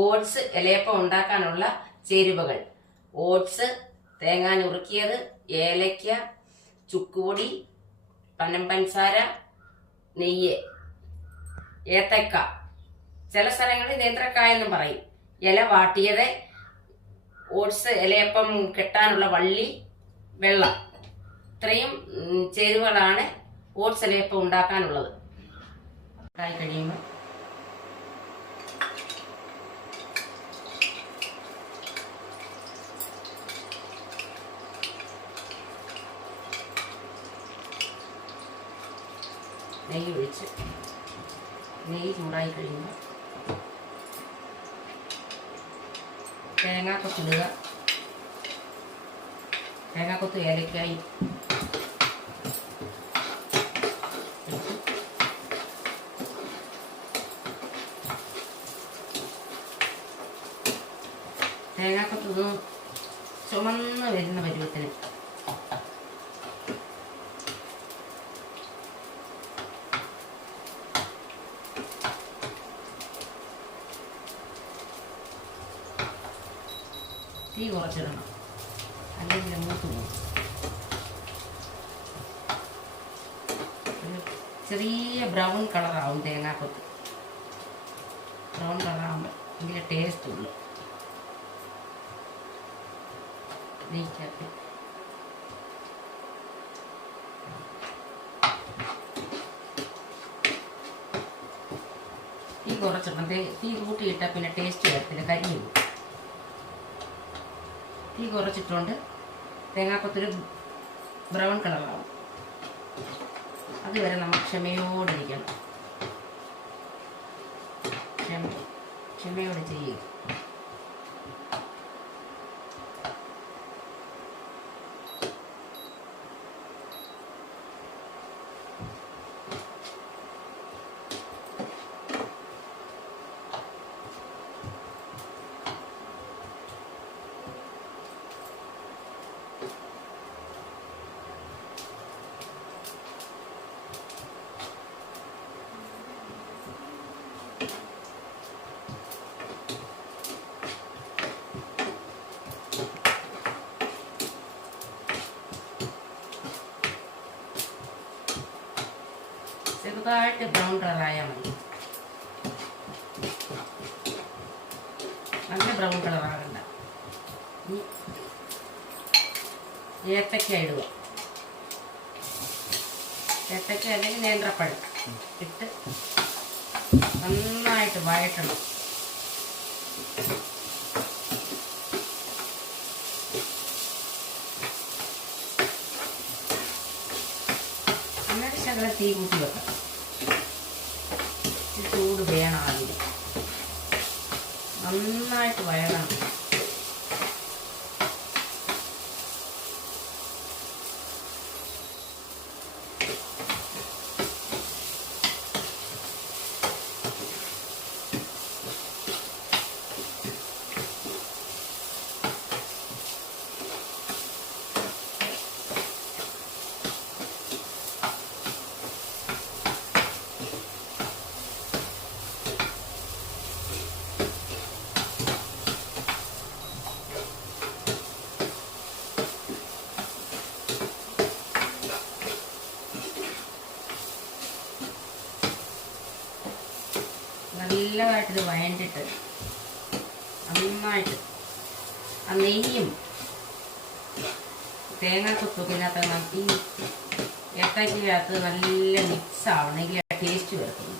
Oats ഇലയപ്പം ഉണ്ടാക്കാനുള്ള ചേരുവകൾ: oats, തേങ്ങ നുറുക്കിയത്, ഏലയ്ക്ക, ചുക്കുപൊടി, പനമ്പൻസാര, നെയ്യ്, ഏത്തക്ക, ചില സ്ഥലങ്ങളിൽ നേന്ത്രക്കായ എന്നും പറയും, ഇല വാട്ടിയത്, ഓട്സ് ഇലയപ്പം കെട്ടാനുള്ള വള്ളി, വെള്ളം. ഇത്രയും ചേരുവകളാണ് ഓട്സ് ഇലയപ്പം ഉണ്ടാക്കാനുള്ളത്. ഉണ്ടായി കഴിയുമ്പോൾ നെയ്യ് ഒഴിച്ച്, നെയ്യ് ചൂടായി കഴിയുമ്പോൾ തേങ്ങാക്കൊത്തിടുക. തേങ്ങാക്കൊത്ത്, ഏലക്കായി തേങ്ങാക്കൊത്ത് ചുമന്ന് വരുന്ന പരുവത്തിന് തീ കുറച്ചിടണം, അല്ലെങ്കിൽ മൂത്ത് പോകും. ചെറിയ ബ്രൗൺ കളറാവും തേങ്ങാക്കൊത്ത്. ബ്രൗൺ കളറാകുമ്പോൾ എങ്കിലേ ടേസ്റ്റ് ഉള്ളു. നെയ്ക്കകത്ത് തീ കുറച്ചിടണം. തീ കൂട്ടിയിട്ടാൽ പിന്നെ ടേസ്റ്റ് വരത്തില്ല, കരിഞ്ഞു പോകും. തീ കുറച്ചിട്ടുകൊണ്ട് തേങ്ങാക്കൊത്തൊരു ബ്രൗൺ കളറാവും. അതുവരെ നമ്മൾ ക്ഷമയോടിരിക്കണം. ക്ഷമയോടെ ചെയ്യുക. ചെറുതായിട്ട് ബ്രൗൺ കളറായാൽ മതി, നല്ല ബ്രൗൺ കളറാകണ്ട. ഈ ഏത്തക്ക ഇടുക. ഏത്തക്ക അല്ലെങ്കിൽ നേന്ത്രപ്പഴം ഇട്ട് നന്നായിട്ട് വഴറ്റണം. ശകലം തീ കൂട്ടി വെക്കാം. ചൂട് വേണം. അതിന് നന്നായിട്ട് വഴണം. നല്ലതായിട്ടിത് വഴണ്ടിട്ട് നന്നായിട്ട് ആ നെയ്യും തേങ്ങാക്കൊത്തൊക്കെ ഇതിനകത്ത് ഈ ഏത്തക്കകത്ത് നല്ല മിക്സ് ആവണമെങ്കിൽ ആ ടേസ്റ്റ് വരത്തുള്ളൂ.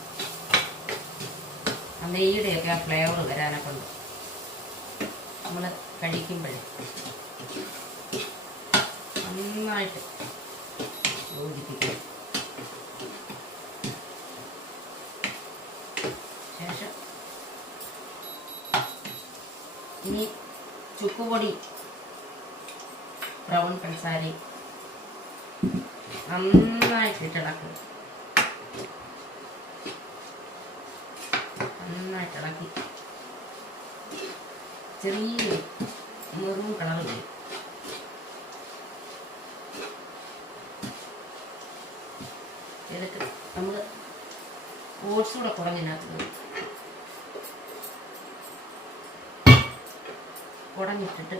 ആ നെയ്യുടെയൊക്കെ ആ ഫ്ലേവർ വരാനൊക്കെ ഉണ്ട്. നമ്മൾ കഴിക്കുമ്പോഴേ നന്നായിട്ട് യോജിപ്പിക്കും. ശേഷം ഇനി ചുക്കുപൊടി, ബ്രൗൺ പഞ്ചസാരയും നന്നായിട്ട് ഇളക്കുക. നന്നായിട്ട് ഇളക്കി ചെറിയ മെറൂൺ കളർ വരും. എന്നിട്ട് നമ്മൾ ഓട്സ് കൂടെ കുറഞ്ഞതിനകത്ത് കുടഞ്ഞിട്ടിട്ട്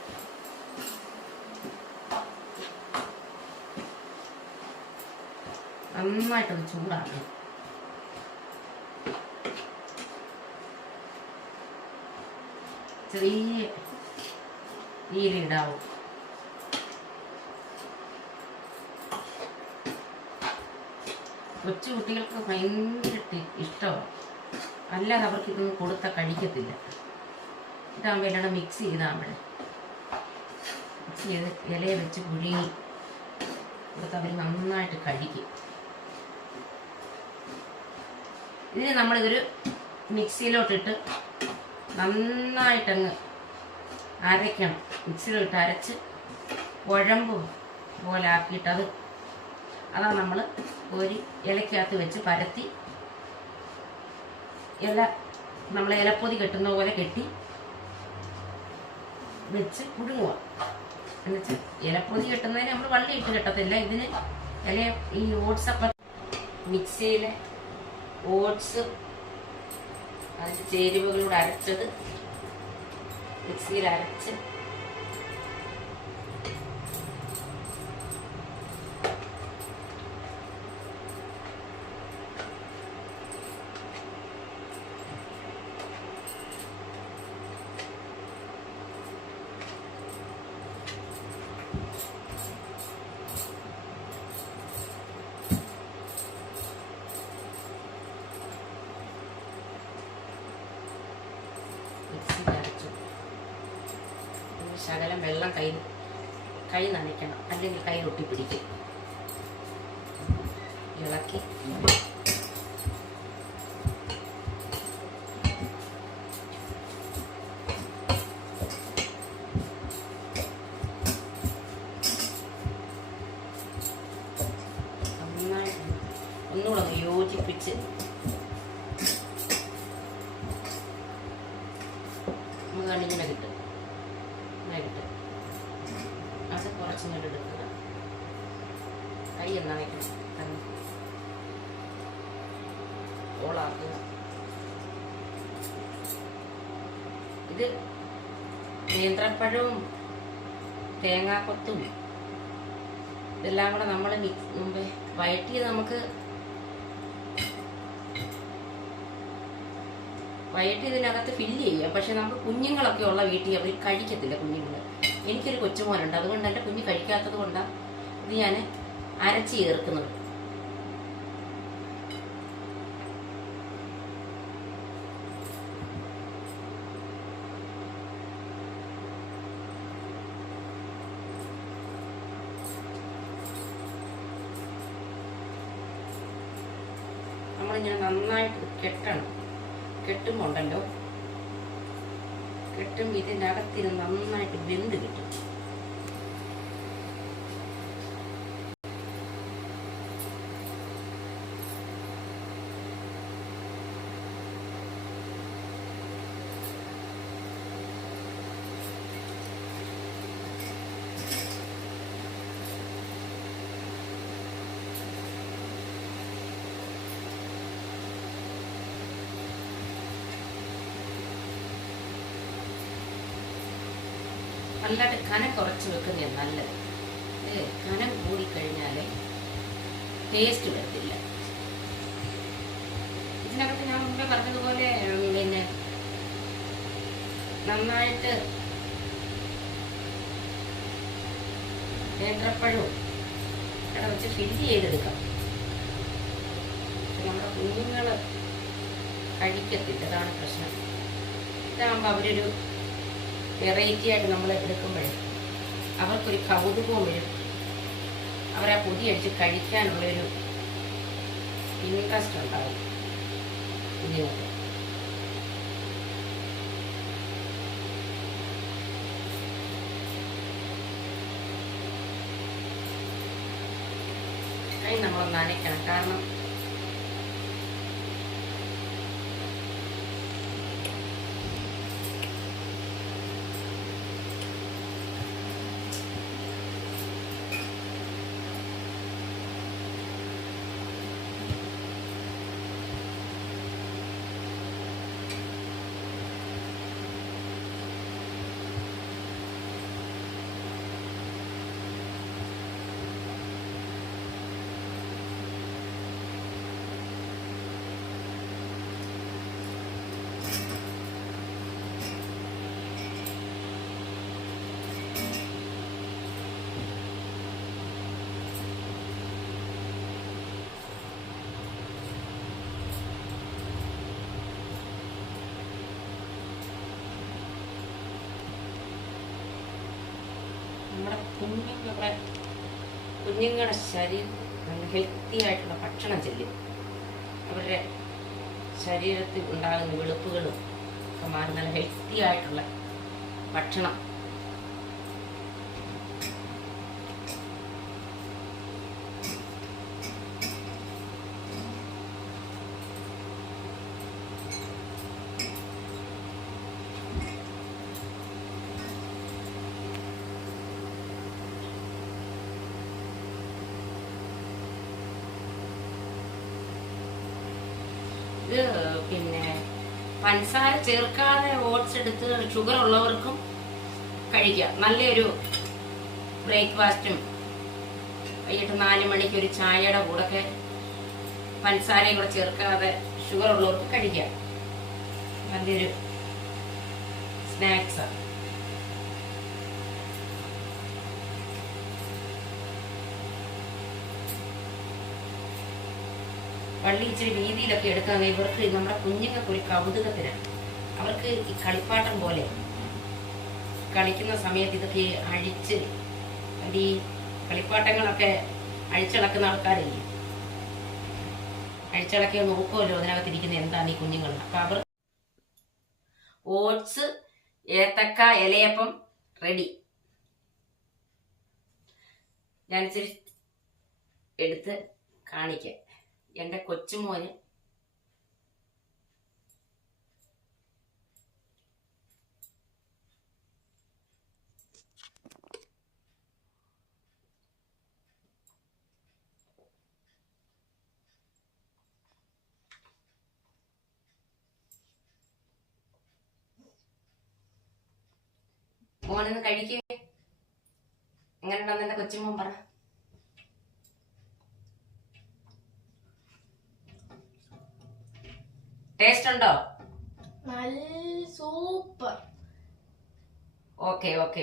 നന്നായിട്ടൊന്ന് ചൂടാക്കി ചെറിയ ഈരിടാവും. കൊച്ചു കുട്ടികൾക്ക് ഭയങ്കര ഇഷ്ടമാണ്, അല്ലാതെ അവർക്ക് ഇതൊന്നും കൊടുത്താൽ കഴിക്കത്തില്ല. ഇതാകുമ്പോൾ എല്ലാം മിക്സ് ചെയ്താകുമ്പോഴേ മിക്സ് ചെയ്ത് ഇലയെ വെച്ച് പുഴുങ്ങി കൊടുത്ത് അവർ നന്നായിട്ട് കഴിക്കും. ഇതിന് നമ്മളിതൊരു മിക്സിയിലോട്ടിട്ട് നന്നായിട്ടങ്ങ് അരയ്ക്കണം. മിക്സിയിലിട്ട് അരച്ച് കുഴമ്പ് പോലെ ആക്കിയിട്ട് അതാണ് നമ്മൾ ഒരു ഇലക്കകത്ത് വെച്ച് പരത്തി നമ്മൾ ഇലപ്പൊതി കെട്ടുന്ന പോലെ കെട്ടി വെച്ച് പുഴുങ്ങുക. എന്നുവെച്ചാൽ ഇലപ്പൊതി കെട്ടുന്നതിന് നമ്മൾ വള്ളി ഇട്ട് കെട്ടത്തില്ല. ഇതിന് ഈ ഓട്സ് അപ്പം മിക്സിയിലെ ഓട്സ് അതിൻ്റെ ചേരുവകളോട് അരച്ചത് മിക്സിയിൽ അരച്ച് ശകലം വെള്ളം കൈ നനയ്ക്കണം, അല്ലെങ്കിൽ കൈ ഒട്ടിപ്പിടിക്കും. ഇളക്കി നന്നായിട്ട് ഒന്നുകൂടെ ഒന്ന് യോജിപ്പിച്ച് നമുക്ക് കണ്ടിങ്ങനെ കിട്ടും. അത് കുറച്ചിങ്ങോട്ട് എടുക്കുക. കൈ നനയ്ക്കണം, ഓളാക്കുക. ഇത് നേന്ത്രപ്പഴവും തേങ്ങാക്കൊത്തും ഇതെല്ലാം കൂടെ നമ്മൾ മുമ്പേ വയറ്റി ഇതിനകത്ത് ഫില്ല് ചെയ്യാം. പക്ഷെ നമുക്ക് കുഞ്ഞുങ്ങളൊക്കെ ഉള്ള വീട്ടിൽ അവർ കഴിക്കത്തില്ല. കുഞ്ഞുങ്ങൾ, എനിക്കൊരു കൊച്ചുമോനുണ്ട്, അതുകൊണ്ട് എൻ്റെ കുഞ്ഞ് കഴിക്കാത്തത് കൊണ്ടാണ് ഇത് ഞാൻ അരച്ച് ചേർക്കുന്നത്. നമ്മളിങ്ങനെ നന്നായിട്ട് കെട്ടണം. കെട്ടുമ്പോണ്ടല്ലോ ഇതിൻ്റെ അകത്തിരുന്ന് നന്നായിട്ട് വെന്ത് കിട്ടും. നല്ലതായിട്ട് കനം കുറച്ച് വെക്കുന്നതാണ് നല്ലത്. കനം കൂടിക്കഴിഞ്ഞാൽ ടേസ്റ്റ് വരത്തില്ല. ഇതിനകത്ത് ഞാൻ മുമ്പേ പറഞ്ഞതുപോലെ പിന്നെ നന്നായിട്ട് നേന്ത്രപ്പഴവും ഇവിടെ വെച്ച് ഫില്ല് ചെയ്തെടുക്കാം. നമ്മുടെ കുഞ്ഞുങ്ങൾ കഴിക്കത്തില്ല, അതാണ് പ്രശ്നം. ഇതാകുമ്പോൾ അവരൊരു വെറൈറ്റി ആയിട്ട് നമ്മൾ എടുക്കുമ്പോഴേ അവർക്കൊരു കൗതുകവും വരും. അവരാ പൊടി അടിച്ച് കഴിക്കാനുള്ളൊരു ഇൻട്രസ്റ്റ് ഉണ്ടാവും കുഞ്ഞുങ്ങൾക്ക്. കൈ നമ്മൾ നനയ്ക്കണം, കാരണം നമ്മുടെ കുഞ്ഞുങ്ങളുടെ ശരീരം നല്ല ഹെൽത്തി ആയിട്ടുള്ള ഭക്ഷണം ചെല്ലും. അവരുടെ ശരീരത്തിൽ ഉണ്ടാകുന്ന വെളുപ്പുകളും ഒക്കെ മാറി നല്ല ഹെൽത്തി ആയിട്ടുള്ള ഭക്ഷണം. ഇത് പിന്നെ പഞ്ചസാര ചേർക്കാതെ ഓട്സ് എടുത്ത് ഷുഗർ ഉള്ളവർക്കും കഴിക്കാം. നല്ലൊരു ബ്രേക്ക്ഫാസ്റ്റും വൈകിട്ട് 4 മണിക്ക് ഒരു ചായയുടെ കൂടെ പഞ്ചസാരയും കൂടെ ചേർക്കാതെ ഷുഗർ ഉള്ളവർക്ക് കഴിക്കാം. നല്ലൊരു സ്നാക്സാണ്. പള്ളി ഇച്ചിരി രീതിയിലൊക്കെ എടുക്കാൻ ഇവർക്ക് നമ്മുടെ കുഞ്ഞുങ്ങൾക്ക് ഒരു കൗതുകത്തിനാണ്. അവർക്ക് ഈ കളിപ്പാട്ടം പോലെ കളിക്കുന്ന സമയത്ത് ഇതൊക്കെ അഴിച്ച് ഈ കളിപ്പാട്ടങ്ങളൊക്കെ അഴിച്ചിളക്കുന്ന ആൾക്കാരില്ലേ, അഴിച്ചിളക്കിയോ നോക്കുമല്ലോ അതിനകത്തിരിക്കുന്ന എന്താണ് ഈ കുഞ്ഞുങ്ങൾ. അപ്പൊ അവർ ഓട്സ് ഏത്തക്ക ഇലയപ്പം റെഡി. ഞാനിച്ചിരി എടുത്ത് കാണിക്കാം. എൻ്റെ കൊച്ചുമോന് മോനൊന്ന് കഴിക്കേ. എങ്ങനെയുണ്ടെന്ന് എൻ്റെ കൊച്ചുമോൻ പറ. ടേസ്റ്റ് ഉണ്ടോ? നല്ല സൂപ്പർ. Okay okay.